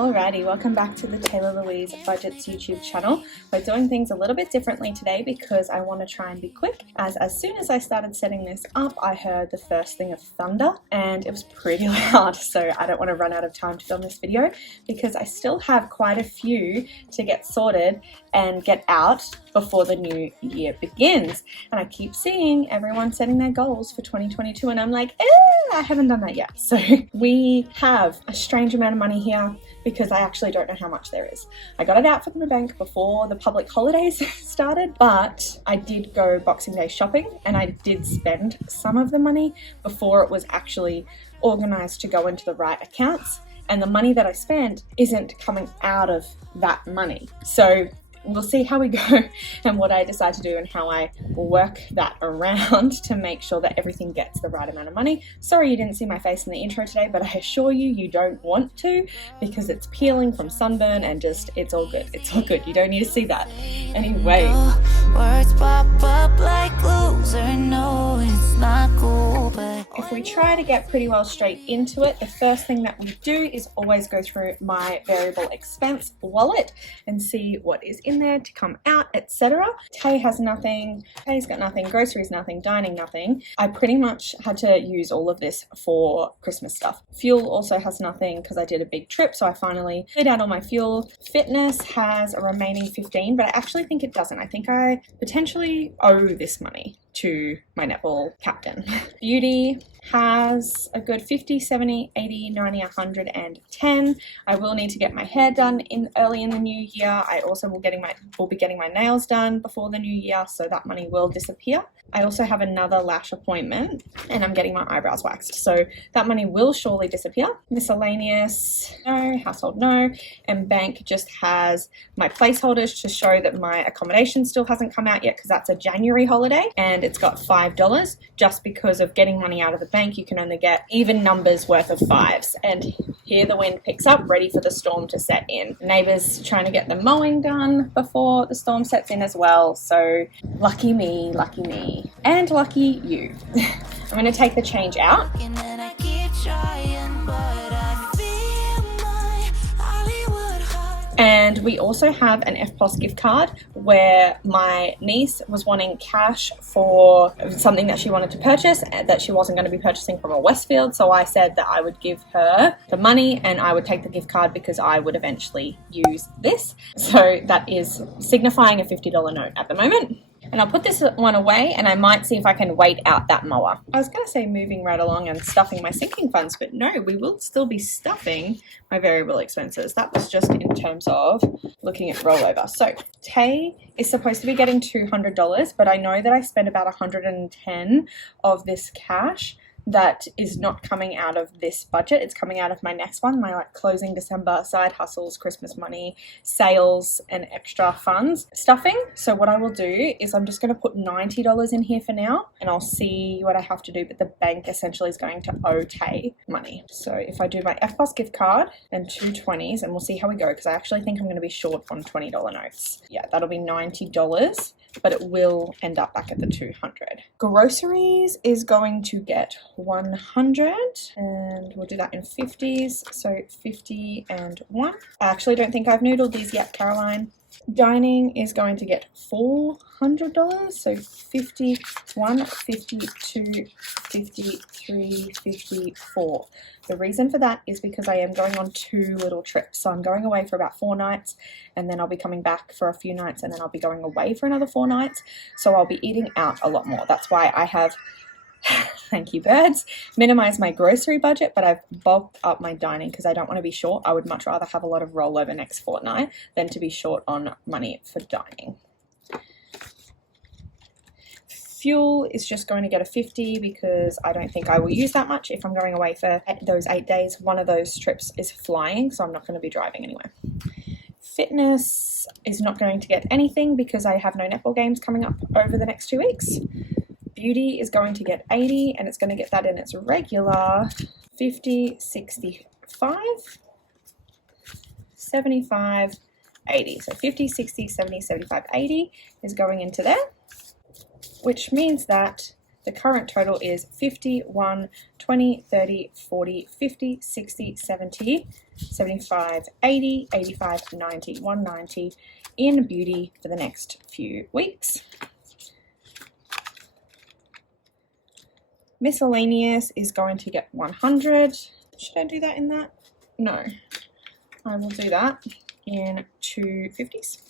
Alrighty, welcome back to the Taylor Louise Budgets YouTube channel. We're doing things a little bit differently today because I want to try and be quick, as soon as I started setting this up, I heard the first thing of thunder and it was pretty loud, so I don't want to run out of time to film this video because I still have quite a few to get sorted and get out before the new year begins. And I keep seeing everyone setting their goals for 2022 and I'm like, I haven't done that yet. So we have a strange amount of money here because I actually don't know how much there is. I got it out from the bank before the public holidays started, but I did go Boxing Day shopping and I did spend some of the money before it was actually organized to go into the right accounts. And the money that I spent isn't coming out of that money. So we'll see how we go and what I decide to do and how I work that around to make sure that everything gets the right amount of money. Sorry you didn't see my face in the intro today, but I assure you, you don't want to because it's peeling from sunburn and just, it's all good. It's all good. You don't need to see that. Anyway. Words pop up like loser. No, it's not cool, but if we try to get pretty well straight into it, the first thing that we do is always go through my variable expense wallet and see what is in there to come out, etc. Tay has nothing, Tay's got nothing, groceries nothing, dining nothing. I pretty much had to use all of this for Christmas stuff. Fuel also has nothing because I did a big trip, so I finally cleared out all my fuel. Fitness has a remaining 15, but I actually think it doesn't. I think I potentially owe this money to my netball captain. Beauty has a good 50, 70, 80, 90, 110. I will need to get my hair done early in the new year. I also will be getting my nails done before the new year, so that money will disappear. I also have another lash appointment and I'm getting my eyebrows waxed, so that money will surely disappear. Miscellaneous, no. Household, no. And bank just has my placeholders to show that my accommodation still hasn't come out yet because that's a January holiday and it's got $5. Just because of getting money out of the bank, you can only get even numbers worth of fives. And here the wind picks up, ready for the storm to set in. Neighbors trying to get the mowing done before the storm sets in as well. So lucky me, and lucky you. I'm going to take the change out. And we also have an FPOS gift card where my niece was wanting cash for something that she wanted to purchase that she wasn't going to be purchasing from a Westfield. So I said that I would give her the money and I would take the gift card because I would eventually use this. So that is signifying a $50 note at the moment. And I'll put this one away and I might see if I can wait out that mower. I was going to say moving right along and stuffing my sinking funds, but no, we will still be stuffing my variable expenses. That was just in terms of looking at rollover. So Tay is supposed to be getting $200, but I know that I spent about 110 of this cash. That is not coming out of this budget. It's coming out of my next one, my closing December side hustles, Christmas money, sales, and extra funds stuffing. So what I will do is I'm just going to put $90 in here for now, and I'll see what I have to do. But the bank essentially is going to owe Tay money. So if I do my FPOS gift card and 220s, and we'll see how we go because I actually think I'm going to be short on $20 notes. Yeah, that'll be $90. But it will end up back at the 200. Groceries is going to get 100 and we'll do that in 50s. So 50 and 1. I actually don't think I've noodled these yet, Caroline. Dining is going to get $400. So 51, 52, 53, 54. The reason for that is because I am going on 2 little trips. So I'm going away for about 4 nights and then I'll be coming back for a few nights and then I'll be going away for another 4 nights. So I'll be eating out a lot more. That's why I have, thank you birds, minimized my grocery budget, but I've bulked up my dining because I don't want to be short. I would much rather have a lot of rollover next fortnight than to be short on money for dining. Fuel is just going to get a 50 because I don't think I will use that much if I'm going away for those 8 days. One of those trips is flying, so I'm not going to be driving anywhere. Fitness is not going to get anything because I have no netball games coming up over the next 2 weeks. Beauty is going to get 80 and it's going to get that in its regular 50, 65, 75, 80. So 50, 60, 70, 75, 80 is going into there, which means that The current total is 50, 1, 20, 30, 40, 50, 60, 70, 75, 80, 85, 90, 190 in beauty for the next few weeks. Miscellaneous is going to get 100. Should I do that in that? No. I will do that in 250s.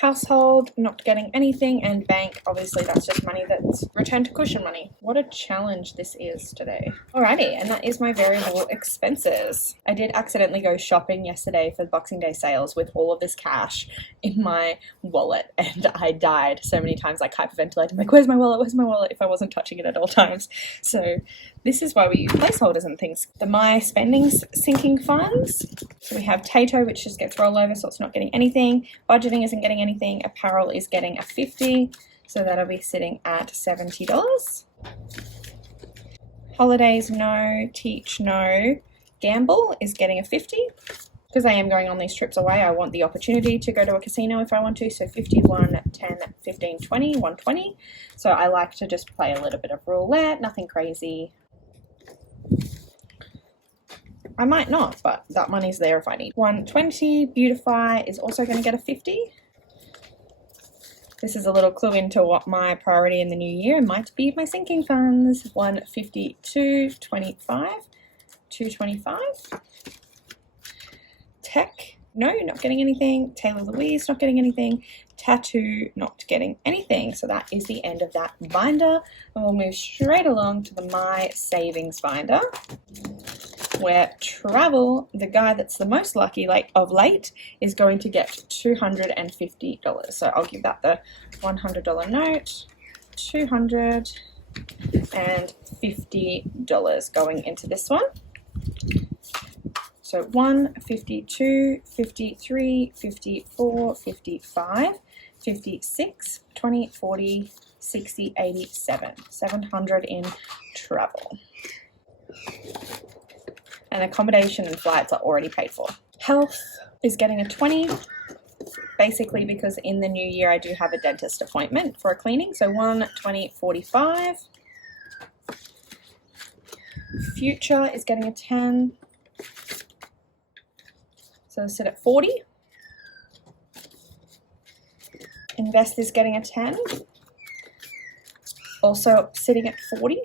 Household, not getting anything, and bank, obviously that's just money that's returned to cushion money. What a challenge this is today. Alrighty, and that is my variable expenses. I did accidentally go shopping yesterday for the Boxing Day sales with all of this cash in my wallet, and I died so many times, like hyperventilating, like where's my wallet, if I wasn't touching it at all times. So this is why we use placeholders and things. The My Spendings sinking funds. So we have Tayto, which just gets rollover, so it's not getting anything. Budgeting isn't getting anything. Apparel is getting a 50, so that'll be sitting at $70. Holidays, no. Teach, no. Gamble is getting a 50. Because I am going on these trips away, I want the opportunity to go to a casino if I want to. So 51, 10, 15, 20, 120. So I like to just play a little bit of roulette, nothing crazy. I might not, but that money's there if I need. 120, Beautify is also going to get a 50. This is a little clue into what my priority in the new year might be my sinking funds. 152, 25, 225. Tech, no, not getting anything. Taylor Louise, not getting anything. Tattoo, not getting anything. So that is the end of that binder. And we'll move straight along to the My Savings binder, where travel, the guy that's the most lucky of late, is going to get $250. So I'll give that the $100 note, $250 going into this one. So 1, 52, 53, 54, 55, 56, 20, 40, 60, 87, 700 in travel. And accommodation and flights are already paid for. Health is getting a 20, basically because in the new year I do have a dentist appointment for a cleaning. So 1, 20, 45. Future is getting a 10. So sit at 40. Invest is getting a 10. Also sitting at 40.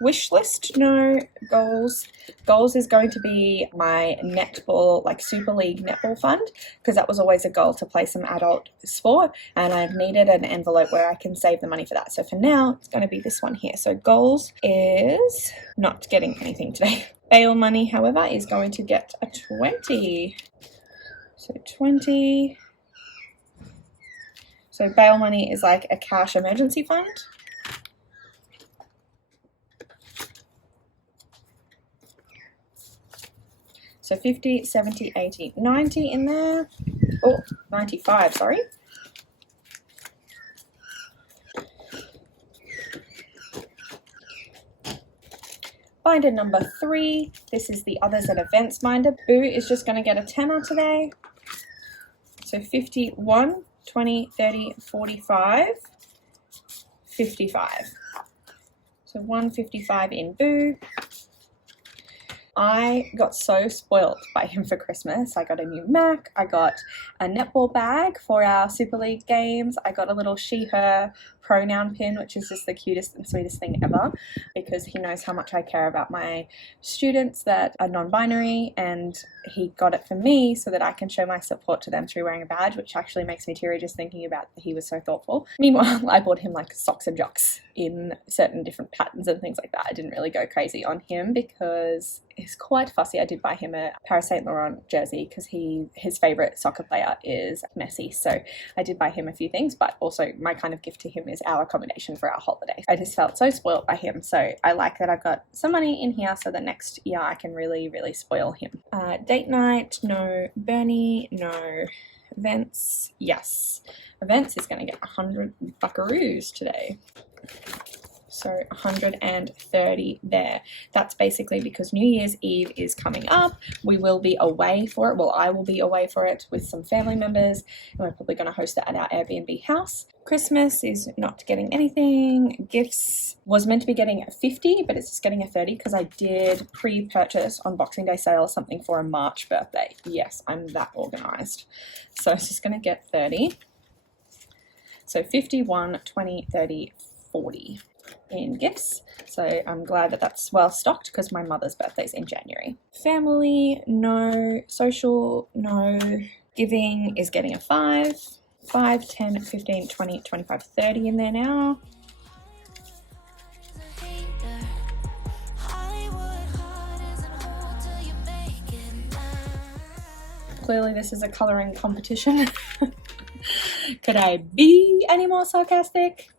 Wish list, no. Goals. Goals is going to be my netball, Super League netball fund, because that was always a goal to play some adult sport, and I've needed an envelope where I can save the money for that. So for now, it's going to be this one here. So goals is not getting anything today. Bail money, however, is going to get a 20. So 20. So bail money is like a cash emergency fund. So 50, 70, 80, 90 in there. Oh, 95, sorry. Binder number 3. This is the others and events binder. Boo is just going to get a tenner today. So 51, 20, 30, 45, 55. So 155 in Boo. I got so spoiled by him for Christmas. I got a new Mac, I got a netball bag for our Super League games, I got a little she/her pronoun pin, which is just the cutest and sweetest thing ever, because he knows how much I care about my students that are non-binary, and he got it for me so that I can show my support to them through wearing a badge, which actually makes me teary just thinking about that he was so thoughtful. Meanwhile, I bought him socks and jocks in certain different patterns and things like that. I didn't really go crazy on him because he's quite fussy. I did buy him a Paris Saint Laurent jersey because his favorite soccer player is Messi. So I did buy him a few things, but also my kind of gift to him is our accommodation for our holiday. I just felt so spoiled by him. So I like that I've got some money in here so that next year I can really, really spoil him. Date night, no. Bernie, no. Events, yes. Events is going to get 100 buckaroos today. So 130 there. That's basically because New Year's Eve is coming up. We will be away for it. Well, I will be away for it with some family members, and we're probably going to host it at our Airbnb house. Christmas is not getting anything. Gifts was meant to be getting a 50, but it's just getting a 30 because I did pre-purchase on Boxing Day sale something for a March birthday. Yes, I'm that organized. So it's just going to get 30. So 51, 20, 30, 40 in gifts. So I'm glad that that's well stocked because my mother's birthday's in January. Family, no. Social, no. Giving is getting a 5. 5, 10, 15, 20, 25, 30 in there now. Clearly this is a colouring competition. Could I be any more sarcastic?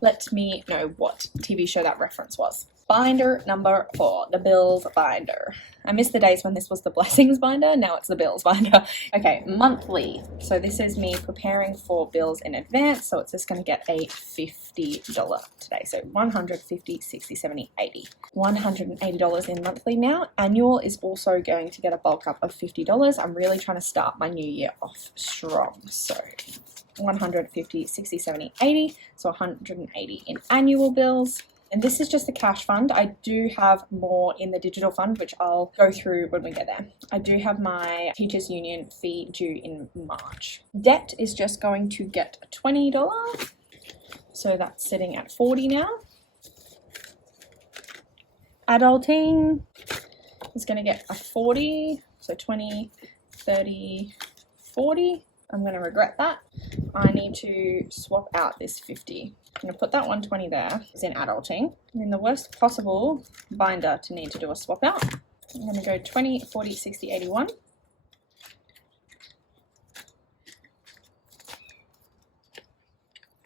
Let me know what TV show that reference was. Binder number 4, the bills binder. I miss the days when this was the blessings binder, now it's the bills binder. Okay, monthly. So this is me preparing for bills in advance, so it's just going to get a $50 today. So 150, 60, 70, 80. $180 in monthly now. Annual is also going to get a bulk up of $50. I'm really trying to start my new year off strong. So 150, 60, 70, 80. So 180 in annual bills. And this is just the cash fund. I do have more in the digital fund, which I'll go through when we get there. I do have my Teachers Union fee due in March. Debt is just going to get $20. So that's sitting at 40 now. Adulting is going to get a 40. So 20, 30, 40. I'm going to regret that. I need to swap out this 50. I'm going to put that 120 there. It's in adulting. And in the worst possible binder to need to do a swap out, I'm going to go 20, 40, 60, 81.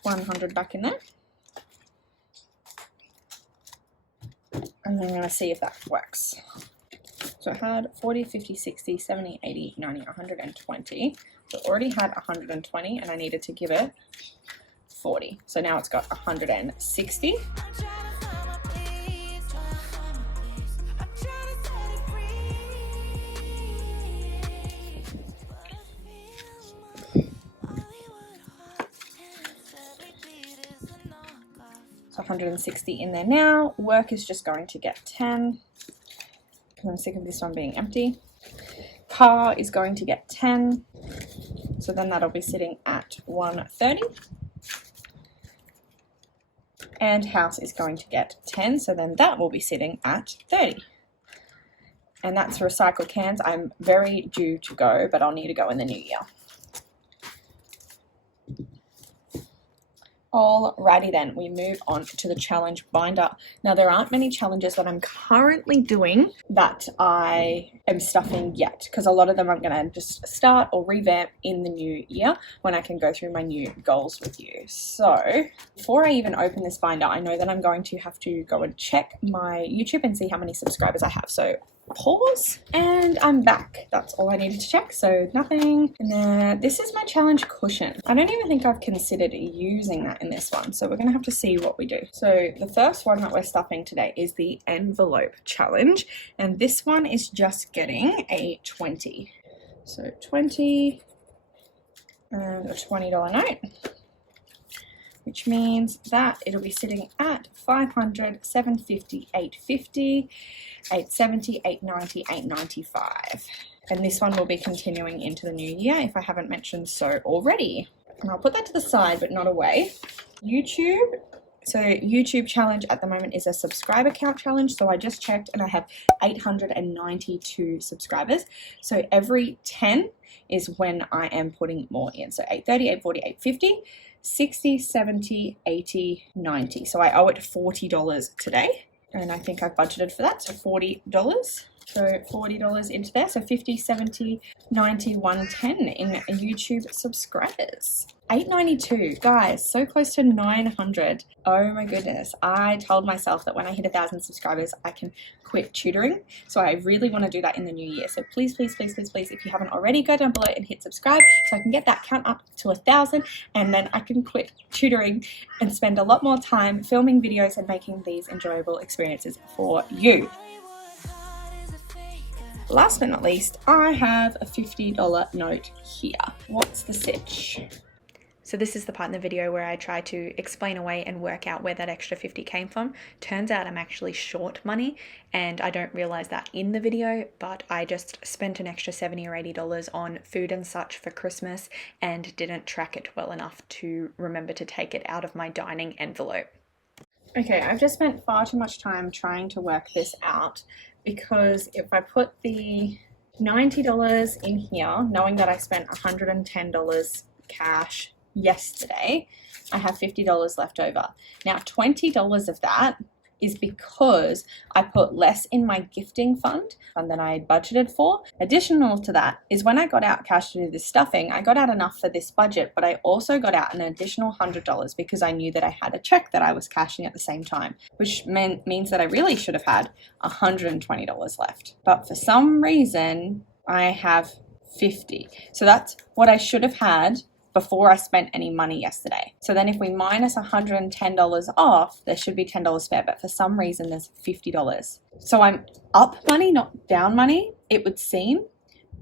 $100 back in there. And then I'm going to see if that works. So I had 40, 50, 60, 70, 80, 90, 120. So I already had 120 and I needed to give it 40. So now it's got 160. So 160 in there now. Work is just going to get 10 because I'm sick of this one being empty. Car is going to get 10. So then that'll be sitting at 130. And house is going to get 10. So then that will be sitting at 30. And that's recycle cans. I'm very due to go, but I'll need to go in the new year. Alrighty then, we move on to the challenge binder. Now there aren't many challenges that I'm currently doing that I am stuffing yet, because a lot of them I'm going to just start or revamp in the new year when I can go through my new goals with you. So before I even open this binder, I know that I'm going to have to go and check my YouTube and see how many subscribers I have. So pause and I'm back. That's all I needed to check, so nothing. And then this is my challenge cushion. I don't even think I've considered using that in this one, so we're gonna have to see what we do. So the first one that we're stuffing today is the envelope challenge, and this one is just getting a 20. So 20 and a $20 note, which means that it'll be sitting at 500, 750, 850, 870, 890, 895. And this one will be continuing into the new year if I haven't mentioned so already. And I'll put that to the side, but not away. YouTube. So YouTube challenge at the moment is a subscriber count challenge. So I just checked and I have 892 subscribers. So every 10 is when I am putting more in. So 830, 840, 850. 60, 70, 80, 90. So I owe it $40 today. And I think I've budgeted for that, so $40. throw $40 into there, so 50, 70, 90, 110 in YouTube subscribers. 892, guys, so close to 900. Oh my goodness, I told myself that when I hit 1,000 subscribers I can quit tutoring, so I really want to do that in the new year. So please, please, please, please, please, if you haven't already, go down below and hit subscribe so I can get that count up to 1,000, and then I can quit tutoring and spend a lot more time filming videos and making these enjoyable experiences for you. Last but not least, I have a $50 note here. What's the sitch? So this is the part in the video where I try to explain away and work out where that extra 50 came from. Turns out I'm actually short money, and I don't realize that in the video, but I just spent an extra $70 or $80 on food and such for Christmas and didn't track it well enough to remember to take it out of my dining envelope. Okay, I've just spent far too much time trying to work this out, because if I put the $90 in here, knowing that I spent $110 cash yesterday, I have $50 left over. Now $20 of that is because I put less in my gifting fund than I had budgeted for. Additional to that is when I got out cash to do this stuffing, I got out enough for this budget, but I also got out an additional $100 because I knew that I had a check that I was cashing at the same time, which means that I really should have had $120 left. But for some reason, I have 50. So that's what I should have had before I spent any money yesterday. So then if we minus $110 off, there should be $10 spare, but for some reason there's $50. So I'm up money, not down money, it would seem,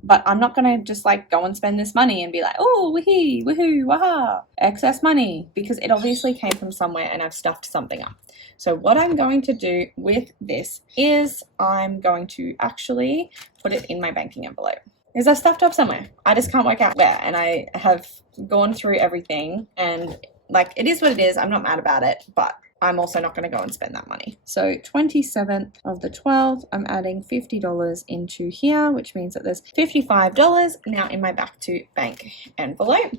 but I'm not gonna just like go and spend this money and be like, oh, woohoo, woohoo, waha, excess money, because it obviously came from somewhere and I've stuffed something up. So what I'm going to do with this is I'm going to actually put it in my banking envelope, because I stuffed up somewhere. I just can't work out where, and I have gone through everything, and like, it is what it is. I'm not mad about it, but I'm also not going to go and spend that money. So 27th of the 12th, I'm adding $50 into here, which means that there's $55 now in my back to bank envelope.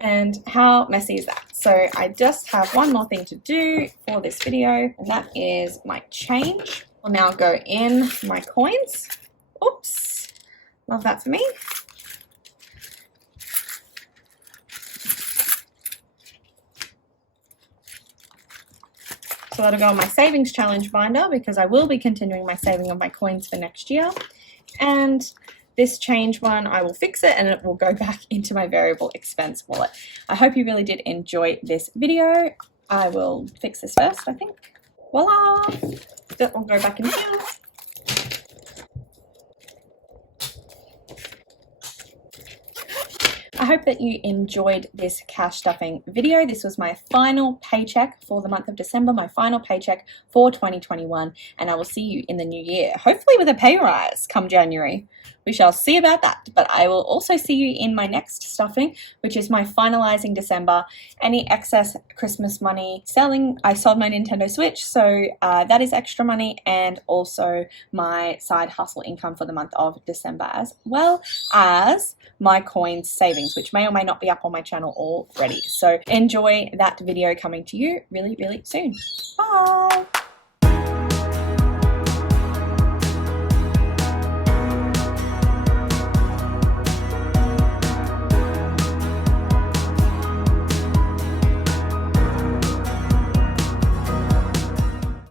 And how messy is that? So I just have one more thing to do for this video, and that is my change. I'll now go in my coins. Oops. Love that for me. So that'll go on my savings challenge binder, because I will be continuing my saving of my coins for next year. And this change one, I will fix it and it will go back into my variable expense wallet. I hope you really did enjoy this video. I will fix this first, I think. Voila! That will go back in here. I hope that you enjoyed this cash stuffing video. This was my final paycheck for the month of December, my final paycheck for 2021, and I will see you in the new year, hopefully with a pay rise come January. We shall see about that, but I will also see you in my next stuffing, which is my finalizing December. Any excess Christmas money selling, I sold my Nintendo Switch, so that is extra money, and also my side hustle income for the month of December, as well as my coins savings, which may or may not be up on my channel already. So enjoy that video coming to you really, really soon. Bye!